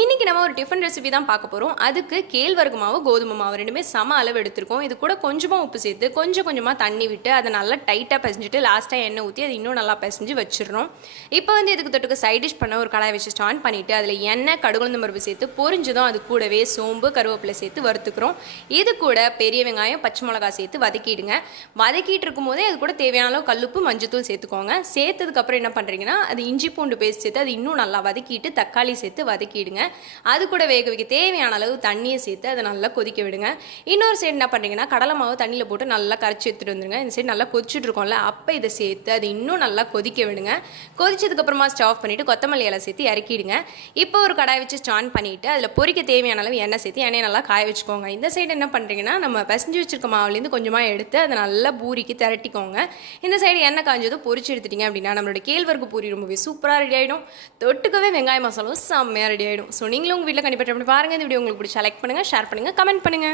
இன்னைக்கு நம்ம ஒரு டிஃபன் ரெசிபி தான் பார்க்க போகிறோம். அதுக்கு கேழ்வரகு மாவு, கோதுமை மாவு ரெண்டுமே சம அளவு எடுத்திருக்கோம். இது கூட கொஞ்சமாக உப்பு சேர்த்து கொஞ்சமாக தண்ணி விட்டு அதை நல்லா டைட்டாக பிசைஞ்சிட்டு லாஸ்ட்டாக எண்ணெய் ஊற்றி அது இன்னும் நல்லா பிசைஞ்சு வச்சிடணும். இப்போ இதுக்கு தொட்டுக்கு சைட் டிஷ் பண்ண ஒரு கடாய் வச்சு ஸ்டான் பண்ணிவிட்டு அதில் எண்ணெய், கடுகுளுந்தம் பருப்பு சேர்த்து பொரிஞ்சதும் அது கூடவே சோம்பு, கருவேப்பிலை சேர்த்து வறுத்துக்கிறோம். இது கூட பெரிய வெங்காயம், பச்சை மிளகாய் சேர்த்து வதக்கிடுங்க. வதக்கிட்டு இருக்கும் போதே அது கூட தேவையான அளவு கல்லுப்பு, மஞ்சத்தூள் சேர்த்துக்கோங்க. சேர்த்ததுக்கப்புறம் என்ன பண்ணுறீங்கன்னா அது இஞ்சி பூண்டு பேஸ்ட் சேர்த்து அது இன்னும் நல்லா வதக்கிட்டு தக்காளி சேர்த்து வதக்கிடுங்க. அது கூட வேக வைக்க தேவையான அளவு தண்ணியை சேர்த்து அதை நல்லா கொதிக்க விடுங்க. இன்னொரு சைடு என்ன பண்ணுறீங்கன்னா கடலை மாவு தண்ணியில் போட்டு நல்லா கரைச்சி எடுத்துகிட்டு வந்துடுங்க. இந்த சைடு நல்லா கொதிச்சுட்டு இருக்கோம்ல, அப்போ இதை சேர்த்து அது இன்னும் நல்லா கொதிக்க விடுங்க. கொதிச்சதுக்கப்புறமா ஸ்டவ் ஆஃப் பண்ணிவிட்டு கொத்தமல்லி இலை சேர்த்து இறக்கிடுங்க. இப்போ ஒரு கடாய் வச்சு ஸ்டான் பண்ணிவிட்டு அதில் பொரிக்க தேவையான அளவு எண்ணெய் சேர்த்து எண்ணெயை நல்லா காய வச்சுக்கோங்க. இந்த சைடு என்ன பண்ணுறீங்கன்னா நம்ம பிசைஞ்சு வச்சிருக்க மாவுலேருந்து கொஞ்சமாக எடுத்து அதை நல்லா பூரிக்கு திரட்டிக்கோங்க. இந்த சைடு எண்ணெய் காஞ்சதும் பொரிச்சு எடுத்துட்டீங்க அப்படின்னா நம்மளோட கேழ்வரகு பூரி ரொம்பவே சூப்பராக ரெடி ஆகிடும். தொட்டுக்கவே வெங்காய மசாலாவும் செம்மையாக ரெடி ஆகிடும். ஸோ நீங்களும் உங்கள் வீட்டில் கண்டிப்பாக பாருங்கள். இந்த வீடியோ உங்களுக்கு பிடிச்சா லைக் பண்ணுங்கள், ஷேர் பண்ணுங்கள், கமெண்ட் பண்ணுங்கள்.